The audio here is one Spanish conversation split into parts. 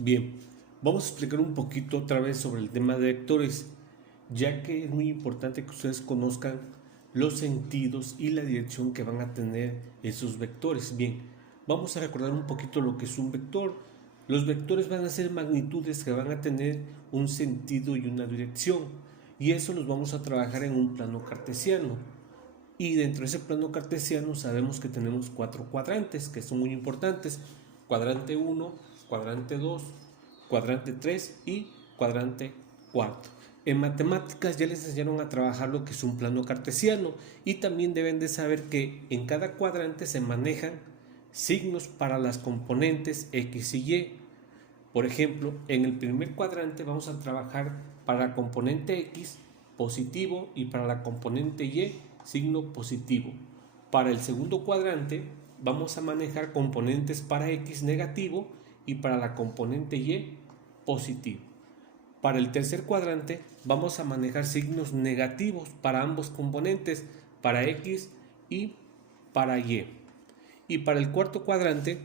Bien, vamos a explicar un poquito otra vez sobre el tema de vectores, ya que es muy importante que ustedes conozcan los sentidos y la dirección que van a tener esos vectores. Bien, vamos a recordar un poquito lo que es un vector. Los vectores van a ser magnitudes que van a tener un sentido y una dirección, y eso los vamos a trabajar en un plano cartesiano. Y dentro de ese plano cartesiano sabemos que tenemos 4 cuadrantes que son muy importantes: cuadrante 1, cuadrante 2, cuadrante 3 y cuadrante 4. En matemáticas ya les enseñaron a trabajar lo que es un plano cartesiano, y también deben de saber que en cada cuadrante se manejan signos para las componentes X y Y. Por ejemplo, en el primer cuadrante vamos a trabajar para la componente X positivo y para la componente Y signo positivo. Para el segundo cuadrante vamos a manejar componentes para X negativo y para la componente Y positivo. Para el tercer cuadrante vamos a manejar signos negativos para ambos componentes, para X y para Y. Y para el cuarto cuadrante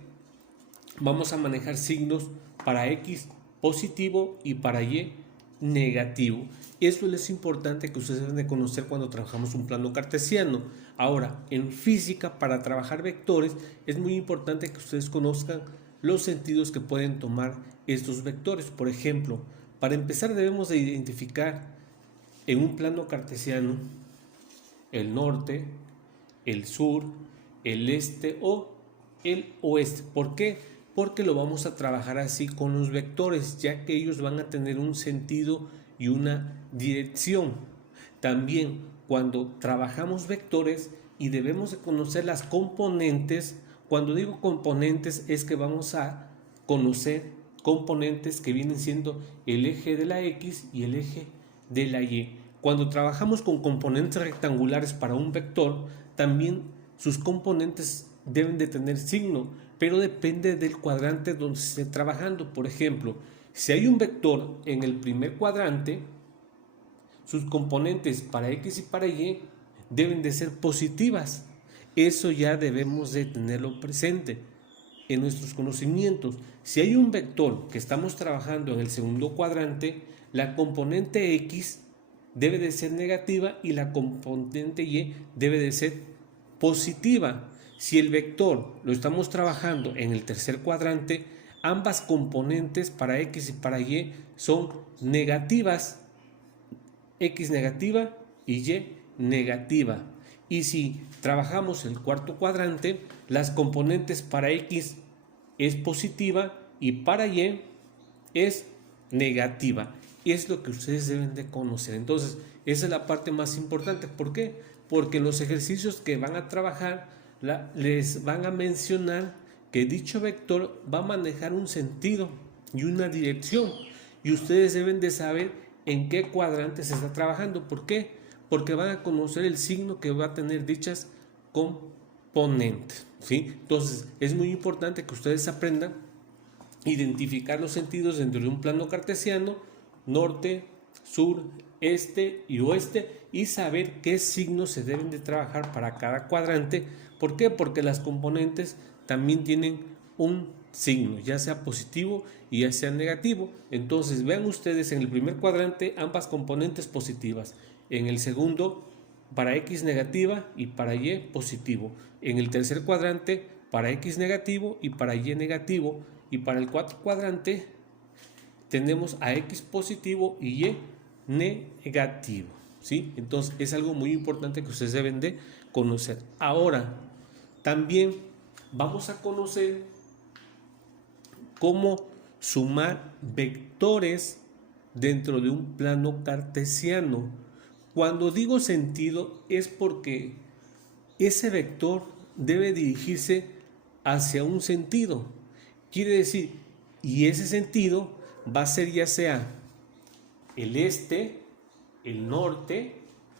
vamos a manejar signos para X positivo y para Y negativo. Eso es importante que ustedes deben de conocer cuando trabajamos un plano cartesiano. Ahora, en física, para trabajar vectores, es muy importante que ustedes conozcan los sentidos que pueden tomar estos vectores. Por ejemplo, para empezar debemos de identificar en un plano cartesiano el norte, el sur, el este o el oeste. ¿Por qué? Porque lo vamos a trabajar así con los vectores, ya que ellos van a tener un sentido y una dirección. También cuando trabajamos vectores y debemos de conocer las componentes, cuando digo componentes es que vamos a conocer componentes que vienen siendo el eje de la X y el eje de la Y. Cuando trabajamos con componentes rectangulares para un vector, también sus componentes deben de tener signo, pero depende del cuadrante donde se esté trabajando. Por ejemplo, si hay un vector en el primer cuadrante, sus componentes para X y para Y deben de ser positivas. Eso ya debemos de tenerlo presente en nuestros conocimientos. Si hay un vector que estamos trabajando en el segundo cuadrante, la componente X debe de ser negativa y la componente Y debe de ser positiva. Si el vector lo estamos trabajando en el tercer cuadrante, ambas componentes para X y para Y son negativas, X negativa y Y negativa. Y si trabajamos el cuarto cuadrante, las componentes para X es positiva y para Y es negativa. Es lo que ustedes deben de conocer. Entonces, esa es la parte más importante. ¿Por qué? Porque los ejercicios que van a trabajar les van a mencionar que dicho vector va a manejar un sentido y una dirección, y ustedes deben de saber en qué cuadrante se está trabajando. ¿Por qué? Porque van a conocer el signo que va a tener dichas componentes, ¿sí? Entonces es muy importante que ustedes aprendan a identificar los sentidos dentro de un plano cartesiano: norte, sur, este y oeste, y saber qué signos se deben de trabajar para cada cuadrante. ¿Por qué? Porque las componentes también tienen un signo, ya sea positivo y ya sea negativo. Entonces vean ustedes, en el primer cuadrante ambas componentes positivas, en el segundo para X negativa y para Y positivo, en el tercer cuadrante para X negativo y para Y negativo, y para el cuarto cuadrante tenemos a X positivo y Y negativo, ¿sí? Entonces es algo muy importante que ustedes deben de conocer. Ahora, también vamos a conocer cómo sumar vectores dentro de un plano cartesiano. Cuando digo sentido es porque ese vector debe dirigirse hacia un sentido. Quiere decir, y ese sentido va a ser ya sea el este, el norte,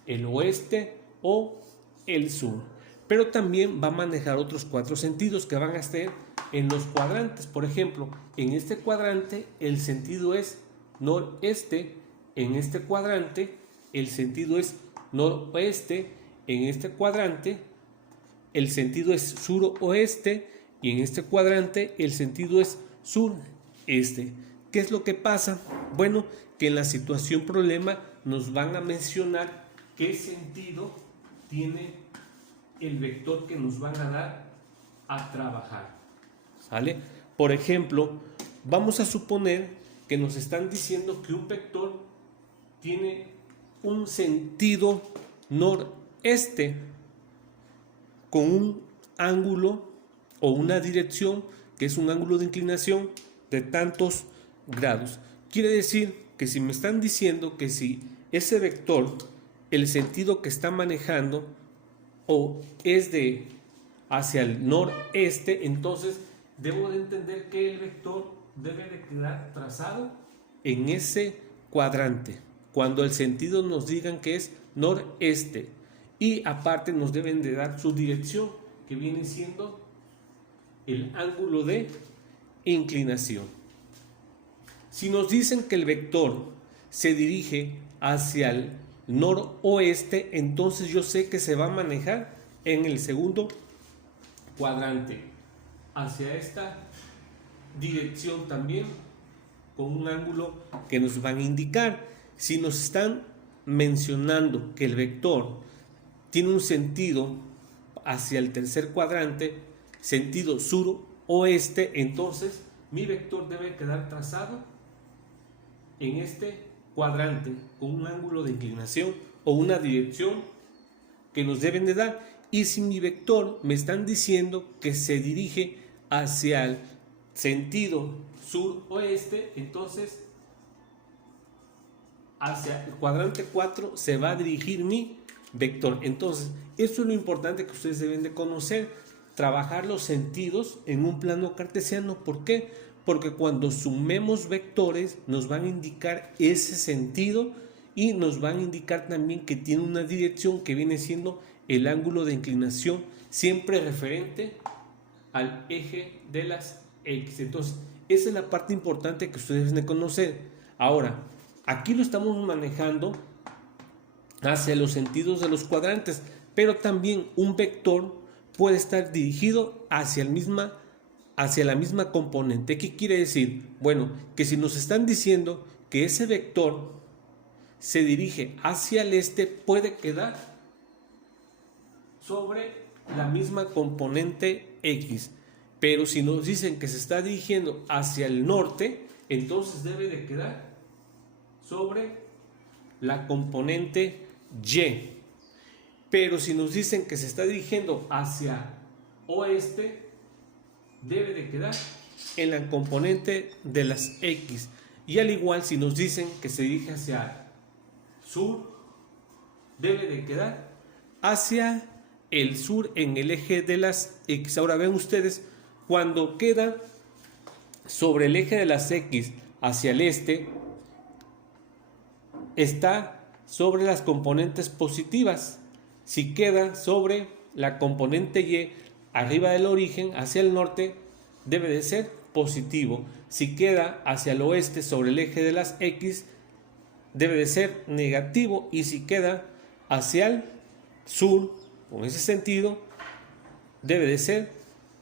el oeste o el sur. Pero también va a manejar otros 4 sentidos que van a estar en los cuadrantes. Por ejemplo, en este cuadrante el sentido es noreste, en este cuadrante el sentido es noroeste, en este cuadrante el sentido es suroeste, y en este cuadrante el sentido es sur este. ¿Qué es lo que pasa? Bueno, que en la situación problema nos van a mencionar qué sentido tiene el vector que nos van a dar a trabajar. ¿Sale? Por ejemplo, vamos a suponer que nos están diciendo que un vector tiene un sentido noreste con un ángulo o una dirección que es un ángulo de inclinación de tantos grados. Quiere decir que si me están diciendo que si ese vector, el sentido que está manejando o es de hacia el noreste, entonces debo de entender que el vector debe de quedar trazado en ese cuadrante cuando el sentido nos digan que es noreste, y aparte nos deben de dar su dirección, que viene siendo el ángulo de inclinación. Si nos dicen que el vector se dirige hacia el noroeste, entonces yo sé que se va a manejar en el segundo cuadrante, hacia esta dirección también, con un ángulo que nos van a indicar. Si nos están mencionando que el vector tiene un sentido hacia el tercer cuadrante, sentido sur-oeste, entonces mi vector debe quedar trazado en este cuadrante con un ángulo de inclinación o una dirección que nos deben de dar. Y si mi vector me están diciendo que se dirige hacia el sentido sur-oeste, entonces hacia el cuadrante 4 se va a dirigir mi vector. Entonces, eso es lo importante que ustedes deben de conocer, trabajar los sentidos en un plano cartesiano. ¿Por qué? Porque cuando sumemos vectores nos van a indicar ese sentido y nos van a indicar también que tiene una dirección que viene siendo el ángulo de inclinación, siempre referente al eje de las X. Entonces, esa es la parte importante que ustedes deben de conocer. Ahora, aquí lo estamos manejando hacia los sentidos de los cuadrantes, pero también un vector puede estar dirigido hacia la misma componente. ¿Qué quiere decir? Bueno, que si nos están diciendo que ese vector se dirige hacia el este, puede quedar sobre la misma componente X. Pero si nos dicen que se está dirigiendo hacia el norte, entonces debe de quedar sobre la componente Y. Pero si nos dicen que se está dirigiendo hacia oeste, debe de quedar en la componente de las X. Y al igual, si nos dicen que se dirige hacia sur, debe de quedar hacia el sur en el eje de las X. Ahora ven ustedes, cuando queda sobre el eje de las X hacia el este, está sobre las componentes positivas. Si queda sobre la componente Y arriba del origen hacia el norte, debe de ser positivo. Si queda hacia el oeste sobre el eje de las X, debe de ser negativo. Y si queda hacia el sur, con ese sentido, debe de ser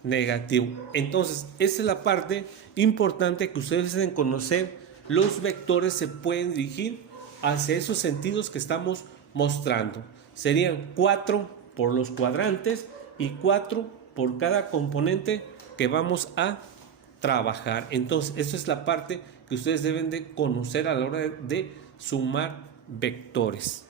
negativo. Entonces, esa es la parte importante que ustedes deben conocer. Los vectores se pueden dirigir hacia esos sentidos que estamos mostrando. Serían 4 por los cuadrantes y 4 por cada componente que vamos a trabajar. Entonces, esa es la parte que ustedes deben de conocer a la hora de sumar vectores.